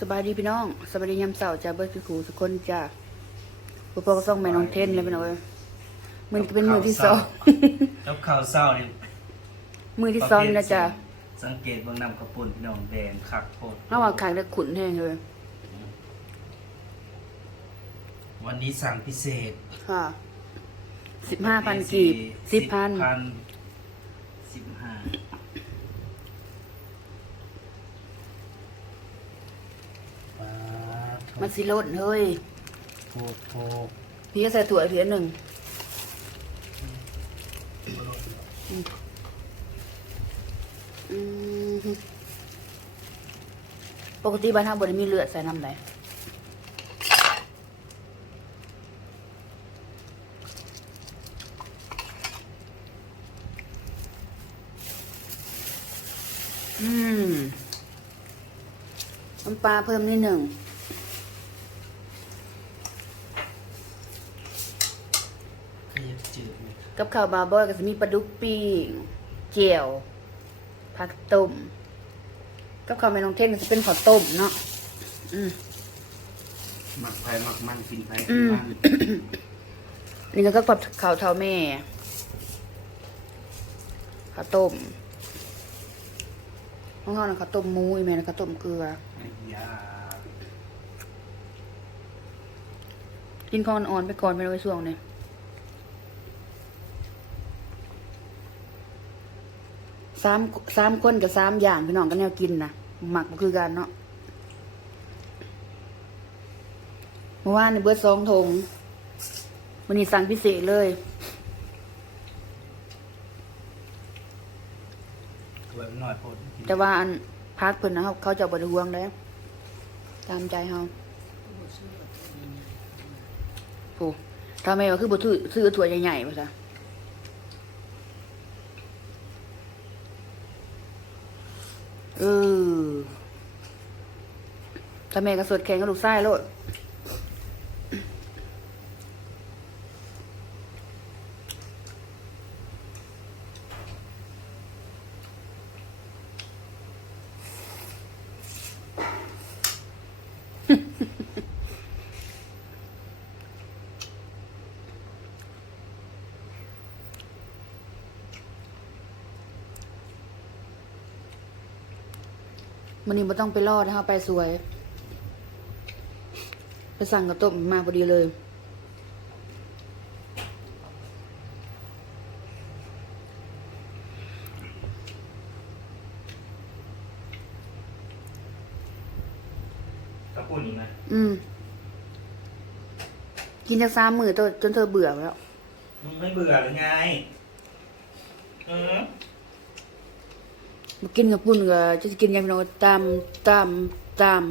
สบายดีพี่น้องสบายดียามเสาร์จ้าเบิร์ดคือครูทุกคนจ้าพ่อพ่อก็ส่งแม่น้องเทนเลยพี่น้องเอ้ยมือนี้ก็เป็นมือที่สองแล้วข้าวเศร้านี่มือที่สองนี่นะจ้าสังเกตเบางนำกระปุ่นพี่น้องแดงคักโคตรระหว่างขางได้ขุนแห้งเลยวันนี้สั่งพิเศษค่ะสิบห้าพันกีบสิบพันสิบห้า มันสิลดเฮ้ยโคตรโคตรพี่ก็ใส่ถั่วเพียหนึ่งอืมปกติบ้านทางบนมีเลือดใส่น้ำไหนอืมน้ำปลาเพิ่มนิดหนึ่ง เรียกจืดไหม กับข้าวบาร์บอยก็จะมีปลาดุกปิ้งเจียวผักต้มกับข้าวแม่น้องเทนก็จะเป็นข้าวต้มเนาะอืมหมักไผ่หมักมันกินไผ่อืกินมมันนี่ก็กับข้าวเท่าแม่ข้าวต้มห้องเรานะข้าวต้มหมูอีแม่นะข้าวต้มเกลือไอ้ยากินข้าวอ่อนๆไปก่อนไปไว้ช่วงนี้ สามสามคนกับสามอย่างพี่น้องก็แนวกินนะหมักบ่คือกันเนาะเมื่อวานในเบิร์ดสองทงวันนี้สั่งพิเศษเลยถ้วยมันหน่อยโพดแต่ว่าอันพักเพิ่นนะเขาเขาจะบริห่วงแล้วตามใจเขาโอ้ถ้าไม่ว่าคือบ่ถือซื้อถ้วยใหญ่ๆมาซะเออ ถ้าแม่ก็สดแข็งก็ลูกไส้โลดมันนี้ไม่ต้องไปรอดนะคะไปสวย ไปสั่งกระต้มมาพอดีเลย กระปุ่นอีกไหมอืม กินจากสามมือจนจนเธอเบื่อแล้ว มึงไม่เบื่อหรือไงอืมมากินกับปุ่นก็จะกินยังไงเราตามตามตาม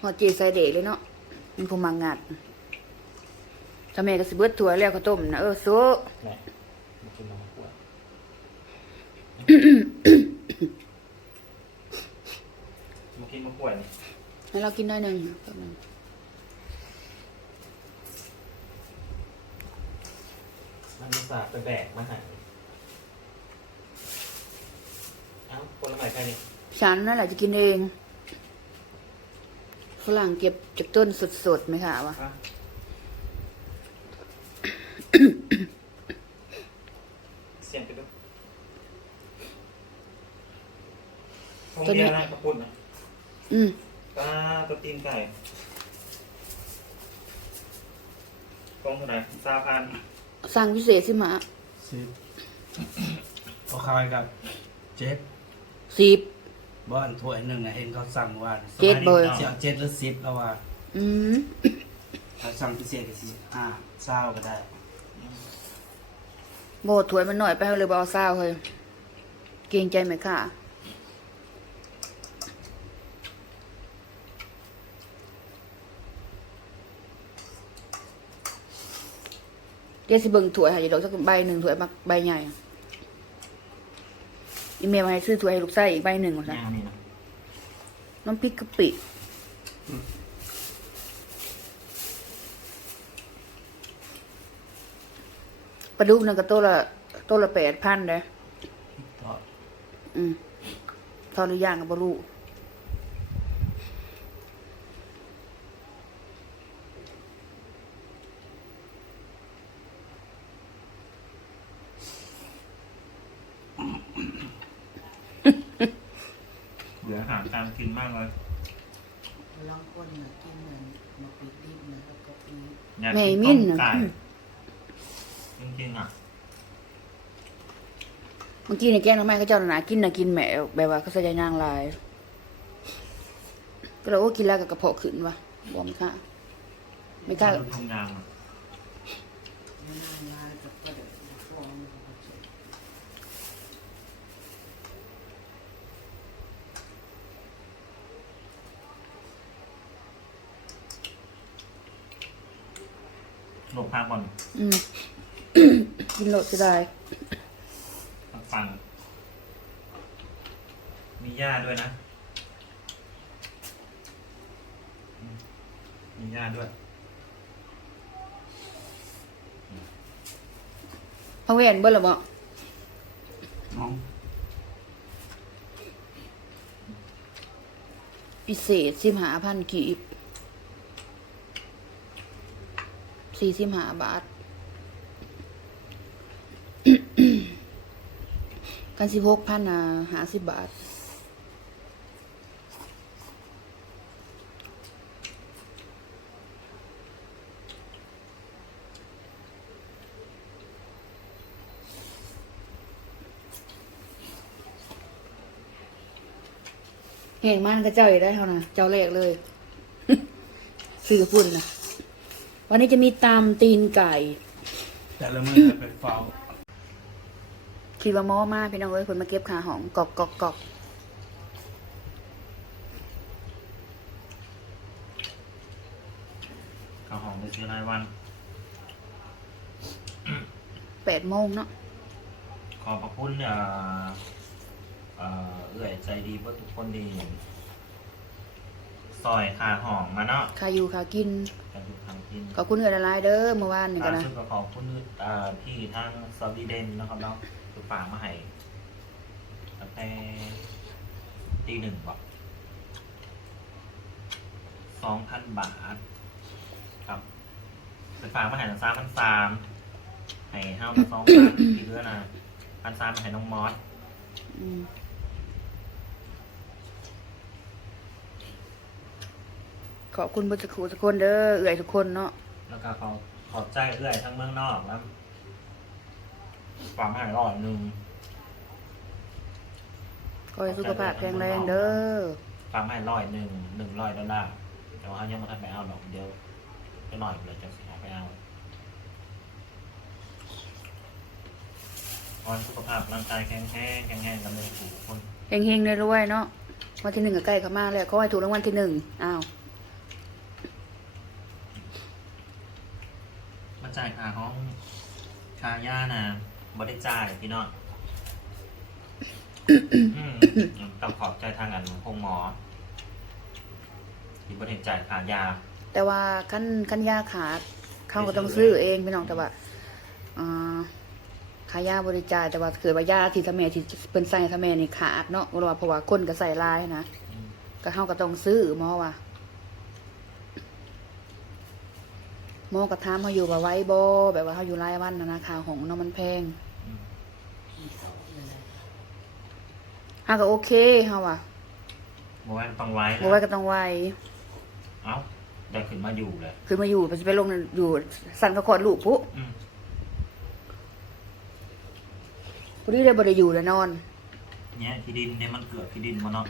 หอดเจใส่เดะเลยเนาะมันคงมังงัดถ้าแม่ก็สิเบิดถั่วแล้วก็ต้มนะเออโซแหละมากินน้ำขวดมากินมะขวดนี่ให้เรากินหน่อยหนึ่งแป๊บนึงมันอุตส่าห์ไปแบกมาใหาเอ้าคนละใหม่ใครนี่ฉันนั่นแหละจะกินเอง ฝรั่งเก็บจากต้นสดๆไหมคะวะอะเสียงไปดูห้องเดียวนะกระปุ่นนะอืมปลาตัวตีนไก่กองเท่าไหร่สามพันสั่งพิเศษสิมาสิบเขาขายกับเจ็ดสิบ บ้านถ้วยหนึ่งอะเห็นเขาสั่งว่าเจ็ดเบอร์ เสียเจ็ดหรือสิบแล้วว่าอืมเขาสั่งพิเศษก็สิห้าเศร้าก็ได้โบดถวยมันหน่อยไปเอาเลยบเอาเศร้าเฮ้ยเกรงใจไหมค่ะ เดี๋ยวสิเบิ่งถวยค่ะอย่าดอกสักใบหนึ่งถวยมาใบใหญ่ อีเมลมาให้ซื้อถวยให้ลูกไส้อีกใบหนึ่งก่อนจ้ะย่างนี้นะน้ำพริกกะปิปลาดุกนั่นก็ตัวละตัวละแปดพันเด้อทอดอืมทอดหรือย่างกับบรู เบื่ออาหารการกินมากเลย ลองคนน่ะกินเหมือนมาปิดดิบนะครับก็ปีอยากแม่กินมิ้ต้นมน่ะไก่อืมจริงๆอะเมื่อกี้ในแกงน้ำไม้เขาเจ้าหนากินน่ะกินแหมแบบว่าเขาใส่ใจย่างลาย ก็เลยว่ากินแล้วกับกระเพาะขึ้นวะบอกไม่ค่ะ ไม่กล้า ทำงานอะมันลายกับกระเดกฟองนะครับเสร็จ หลบพาก่อนอืม กินโลดจะได้ฟัง มีหญ้าด้วยนะอืมมีหญ้าด้วยเขาเห็นเบิ้ลหรือเปล่าน้องพิเศษสิบหาพันกีบ สี่สิบห้าบาทกันสิบหกพันอะห้าสิบบาทเห็นมันก็เจ้าได้เท่านะเจ้าแรกเลย ซื้อพุ่นนะ วันนี้จะมีตำตีนไก่ แต่ละมือไปเฝ้าคิดว่าหม้อมากพี่น้องเอ้ยคนมาเก็บขาหอมกอกกอกกอกข้าวหอมไปซื้อรายวันแปดโมงเนาะขอบพระคุณเอ่อเอ่อเอื่อยใจดีเพื่อทุกคนดี ซอยขาหอมมาเนาะขาอยู่ขากินกันทุกทางกินขอบคุณเอือละลายเด้อเมื่อวานนี่กันอ่านะ ซึ่งก็ขอบคุณเอ่อพี่ทางสวีเดนนะครับเนาะคือฝากมาให้ตั้งแต่ตีหนึ่งบอกสองพันบาท ครับเป็นฝากมาให้ทางสามพันสามให้ห้ามาสองพันที่เหลือนะพันสามให้น้องมอส อืม ขอบคุณบุตรครูทุกคนเด้อเอื่อยทุกคนเนาะแล้วก็ขอขอบใจเอื้อยทั้งเมืองนอกแล้วความหายร้อยหนึ่งขอให้สุขภาพแข็งแรงเด้อความหายร้อยหนึ่งหนึ่งร้อยดอลลาร์แต่ว่าเขายังไม่ทันไปเอาดอกเดียวจะหน่อยเลยจะสิเอาไปเอาขอให้สุขภาพร่างกายแข็งแรงแข็งแรงกันเลยทุกคนเฮงๆรวยๆเนาะวันที่หนึ่งก็ใกล้เข้ามาแล้วขอให้ถูกรางวัลที่หนึ่งอ้าว มาจ่ายค่าห้อง ค่าย่านะบ่ได้จ่ายพี่น้องอืมต้องขอบใจทางอันพงหมอ ที่บ่ได้จ่ายค่ายา แต่ว่าขั้นขั้นยาขาดเขาก็ต้องซื้อเองพี่น้องแต่ว่าอ่าขายยาบริจาคแต่ว่าเกิดว่ายาที่ทำแม่ที่เป็นใส่ทำแม่นี่ขาดเนาะเพราะว่าเพราะว่าคนก็ใส่ลายนะอืมก็เฮาก็ต้องซื้อหมอว่า หมอก็ถามเฮาอยู่ว่าไหว้บ่แบบว่าเฮาอยู่รายวันนะนะค่าของเนาะมันแพงอืมที่เขาเลยเฮาก็โอเคเฮาว่าบ่ว่าต้องไว้บ่ไหว้ก็ต้องไหว้เอ้าได้ขึ้นมาอยู่เลยคือมาอยู่มันสิไปลงอยู่สั่นก็คลอดลูกปุ๊อืมผู้นี้เลยบ่ได้อยู่แล้วนอน เนี่ยที่ดินเนี่ยมันเกิดที่ดินมาเนาะ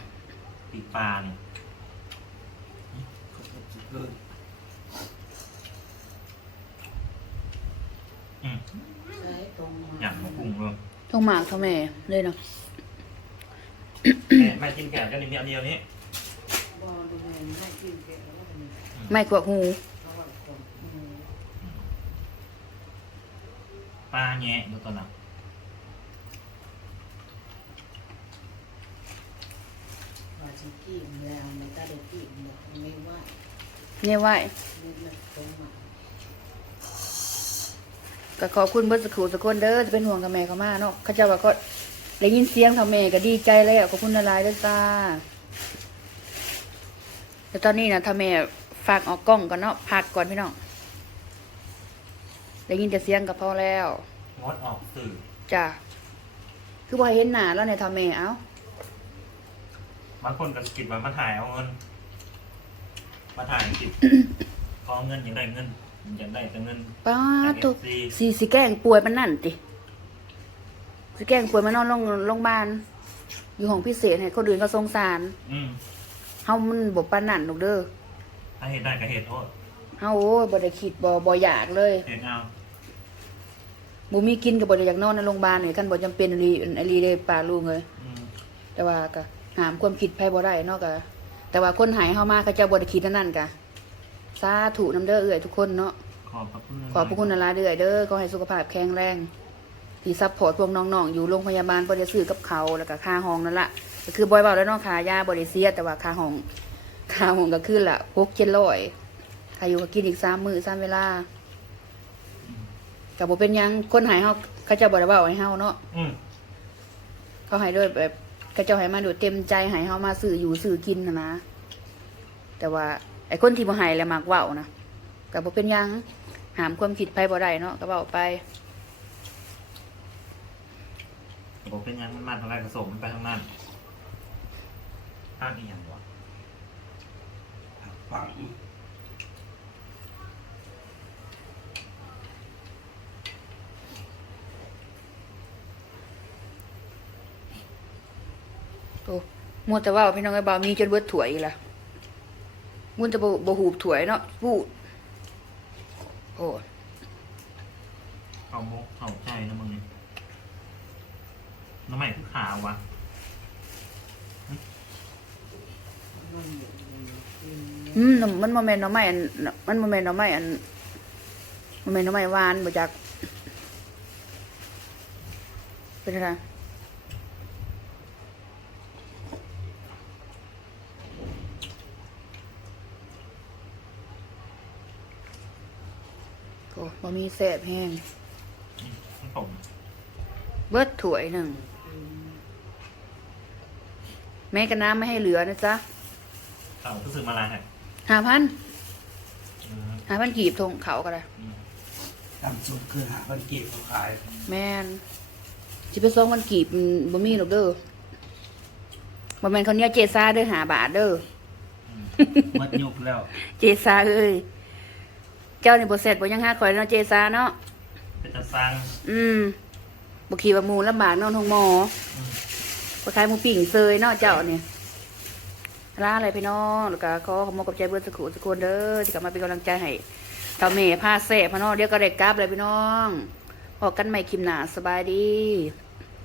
ปีกปลาเนี่ยอืมใช้ตรงมา อยากมาปรุงเลยท้องหมากเท่าแม่เลยเนาะแม่แม่กินแกงกันนี่มีอันเดียวนี้บอดูแลไม่กินแกแล้วก็มีไม่กวกหูเพราะว่าคนอืมปลาแงะดูตัวน่ะว่าฉันกินแล้วไม่ได้ได้กินเลยไม่ว่าเนี่ยไหว เรื่องตรงมา ต ก็ขอบคุณเบิร์สกูสกคนเด้อจะเป็นห่วงกับแม่เขามาเนาะเขาเจ้าว่าก็ได้ยินเสียงทำแม่ก็ดีใจแล้วขอบคุณละลายด้วยจ้าแต่ตอนนี้นะทำแม่ฝากออกกล้องก่อนเนาะพักก่อนพี่น้องได้ยินแต่เสียงก็พอแล้วงดออกสื่อจ้าคือพอเห็นหน้าแล้วเนี่ยทำแม่เอ้าบางคนก็คิดว่ามาถ่ายเอาเงิน มาถ่ายคิดขอเงินอย่างได้เงิน อย่างได้แต่เงินป้าจากตุก FC สีสีแกล้งป่วยมันนั่นติสีแกล้งป่วยมันนอนโรงโรงพยาบาลอยู่ห้องพิเศษให้คนอื่นก็สงสารอืมเฮามันบ่ปานนั่นดอกเด้อถ้าเห็นได้ก็เห็นโทษเฮาโอ้ยบ่ได้คิดบ่บ่อยากเลยเห็นเอาบ่มีกินก็บ่ได้อยากนอนในโรงพยาบาลนี่คันบ่จำเป็นอีหลีอีหลีเด้ป้าลุงเอ้ยอืมแต่ว่าก็ห้ามความคิดไผบ่ได้เนาะก็แต่ว่าคนหายเฮามาเขาเจ้าบ่ได้คิดอันนั้นกะ สาธุนำเด้อเอื้อยทุกคนเนาะขอบพระคุณขอบพระคุณนาลายเด้อยเด้อขอให้สุขภาพแข็งแรง ที่ซัพพอร์ตพวกน้องๆ อยู่โรงพยาบาลบริซื้อกับเขาวแล้วก็ค่าห้องนั่นละก็คือบอยเบาแล้วเน้องค่ายาบริเซีย แต่ว่าค่าห้องค่าห้องก็คือละพกเจ็ดร้อยค่าอยู่ก็กินอีกสามมื้อสามเวลากับบ่เป็นหยังคนหายเฮาเขาเจะบ่ได้เว้าให้เฮาเนาะอืมเขาให้ด้วยแบบเขาเจ้าให้มาดูเต็มใจให้เฮามาซื้ออยู่ซื้อกินนะนะแต่ว่า ไอ้คนที่บ่ให้แล้วมักเว้านะก็บ่เป็นหยังหามความคิดไปบ่ได้เนาะก็เว้าไปบอกเป็นยังมันมันอะไรผสมมันไปทางนั้นข้างอีกอย่างวะฝังโอ้มัวแต่ว่าพี่น้องไอ้บ่าวมีจนเบิดถ้วยอีกละ มุนจะบ่บ่หูบถ้วยเนาะพูดโอ้เอามกเอาใจนะมึงนี่น้ำใหม่คือขาววะมันอยู่ในกินอืมมันบ่แม่นหน่อไม้อันมันบ่แม่นหน่อไม้อันมันแม่นหน่อไม้หวานบ่จักเป็นไง มีแซ่บแห้งมันผมเบิดถ้วยหนึ่ง แม่กับน้ำไม่ให้เหลือนะจ๊ะเขาก็ซื้อมาลาให้ห้าพันอืมห้าพันกีบทงเขาก็ได้อืมตำซุปคือหาคนกีบเขาขายแม่นสิไปสองพันกีบมันบ่มีหรอกเด้อบ่แม่นเขาวเหนี้ยเจซ่าเด้อหาบาทเด้อ อืมมัดยุกแล้ว เจซ่าเอ้ย เจ้านี่บ่เสร็จบ่ยังหาข่อยเนาะเจซ่าเนาะเป็นจะสร้างอืมบ่ขี่ว่าหมูลำบากเนอนทงหมออืมบ่ขายหมูปิ่งเซยเนาะเจ้าเนี่ยลาอะไรพี่น้องแล้วก็ขอขอบคุณกับใจเบิดสักครู่สักคนเด้อที่กลับมาเป็นกำลังใจให้เท่าแม่พาแซ่พะเนาะเดี๋ยวก็ได้กลับเลยพี่น้องพอกันใหม่คลิปหน้าสบายดี